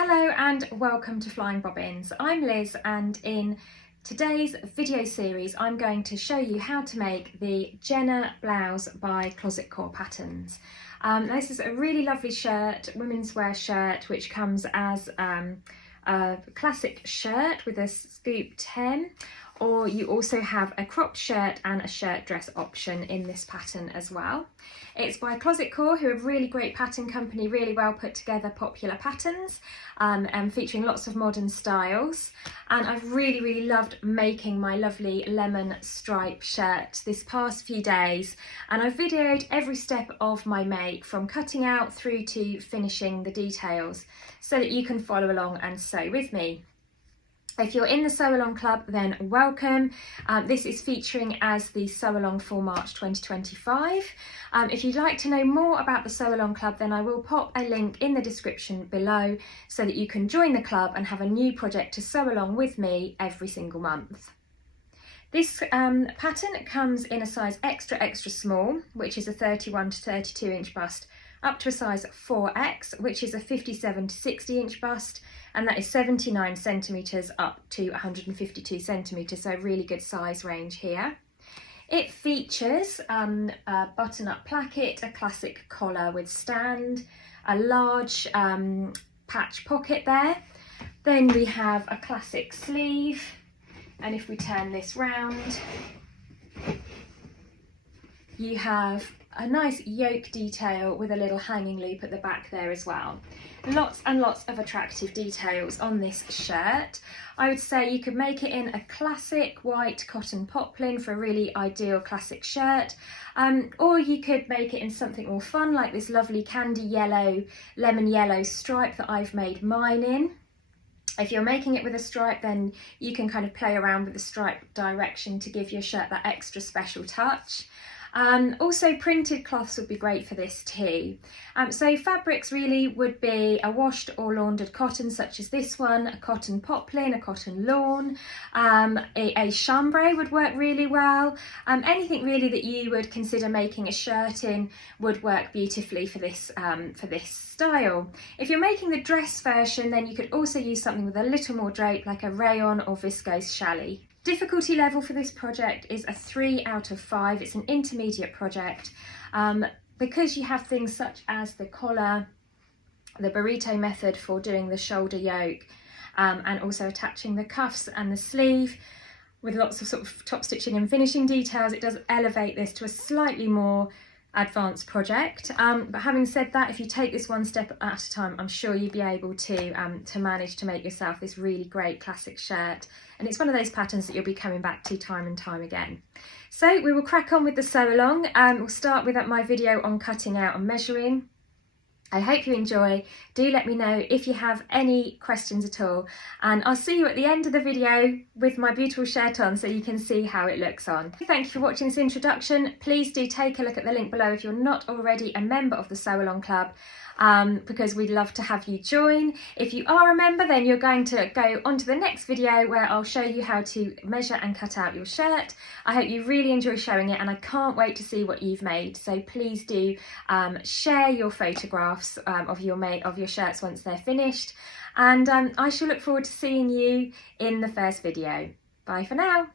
Hello and welcome to Flying Bobbins. I'm Liz, and in today's video series I'm going to show you how to make the Jenna blouse by Closet Core Patterns. This is a really lovely shirt, women's wear shirt, which comes as a classic shirt with a scooped hem, or you also have a cropped shirt and a shirt dress option in this pattern as well. It's by Closet Core, who are a really great pattern company, really well put together popular patterns, and featuring lots of modern styles. And I've really loved making my lovely lemon stripe shirt this past few days, and I've videoed every step of my make from cutting out through to finishing the details so that you can follow along and sew with me. If you're in the Sew Along Club, then welcome. This is featuring as the Sew Along for March 2025. If you'd like to know more about the Sew Along Club, then I will pop a link in the description below so that you can join the club and have a new project to sew along with me every single month. This pattern comes in a size extra small, which is a 31 to 32 inch bust, up to a size 4X, which is a 57 to 60 inch bust, and that is 79 centimetres up to 152 centimetres, so a really good size range here. It features a button-up placket, a classic collar with stand, a large patch pocket there. Then we have a classic sleeve, and if we turn this round, you have a nice yoke detail with a little hanging loop at the back there as well. Lots and lots of attractive details on this shirt. I would say you could make it in a classic white cotton poplin for a really ideal classic shirt, or you could make it in something more fun like this lovely candy yellow, lemon yellow stripe that I've made mine in. If you're making it with a stripe, then you can kind of play around with the stripe direction to give your shirt that extra special touch. Also printed cloths would be great for this too. So fabrics really would be a washed or laundered cotton such as this one, a cotton poplin, a cotton lawn, a chambray would work really well. Anything really that you would consider making a shirt in would work beautifully for this style. If you're making the dress version, then you could also use something with a little more drape like a rayon or viscose challis. Difficulty level for this project is a 3 out of 5. It's an intermediate project because you have things such as the collar, the burrito method for doing the shoulder yoke, and also attaching the cuffs and the sleeve with lots of sort of top stitching and finishing details. It does elevate this to a slightly more advanced project, but having said that, if you take this one step at a time, I'm sure you'll be able to manage to make yourself this really great classic shirt, and it's one of those patterns that you'll be coming back to time and time again. So we will crack on with the sew along. We'll start with my video on cutting out and measuring. I hope you enjoy. Do let me know if you have any questions at all, and I'll see you at the end of the video with my beautiful shirt on so you can see how it looks on. Thank you for watching this introduction. Please do take a look at the link below if you're not already a member of the Sew Along Club, because we'd love to have you join. If you are a member, then you're going to go on to the next video where I'll show you how to measure and cut out your shirt. I hope you really enjoy showing it, and I can't wait to see what you've made. So please do share your photographs of your shirts once they're finished, and I shall look forward to seeing you in the first video. Bye for now.